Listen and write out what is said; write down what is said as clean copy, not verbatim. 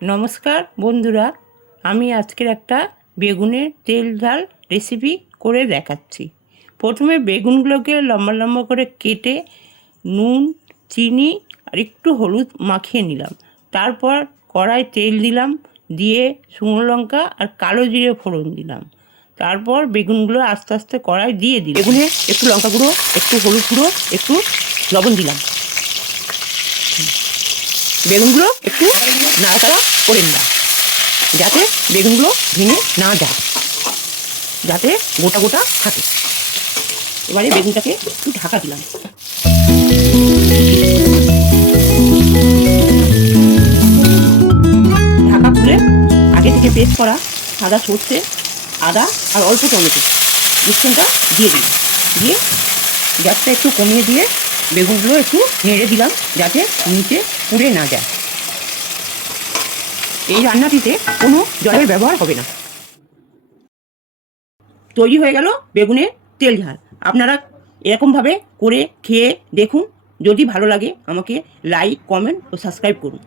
নমস্কার বন্ধুরা, আমি আজকের একটা বেগুনের তেল ঝাল রেসিপি করে দেখাচ্ছি। প্রথমে বেগুনগুলোকে লম্বা লম্বা করে কেটে নুন, চিনি আর একটু হলুদ মাখিয়ে নিলাম। তারপর কড়াই তেল দিলাম, দিয়ে শুকনো লঙ্কা আর কালো জিরে ফোড়ন দিলাম। তারপর বেগুনগুলো আস্তে আস্তে কড়াই দিয়ে দিই। বেগুনে একটু লঙ্কা গুঁড়ো, একটু হলুদ গুঁড়ো, একটু লবণ দিলাম। বেগুনগুলো একটু নাড়াচাড়া করে নিলাম, যাতে বেগুনগুলো ভেঙে না যায়, যাতে গোটা গোটা থাকে। এবারে বেগুনটাকে একটু ঢাকা দিলাম। ঢাকা খুলে আগে থেকে পেস্ট করা সাদা সর্ষে, আদা আর অল্প টমেটো মিশ্রণটা দিয়ে দিলাম। দিয়ে গ্যাসটা একটু কমিয়ে দিয়ে বেগুনগুলো একটু নেড়ে দিলাম, যাতে নিচে পুড়ে না যায়। এই রান্নাটিতে কোনো জলের ব্যবহার হবে না। তৈরি হয়ে গেল বেগুনের তেল ঝাল। আপনারা এরকমভাবে করে খেয়ে দেখুন। যদি ভালো লাগে আমাকে লাইক, কমেন্ট ও সাবস্ক্রাইব করুন।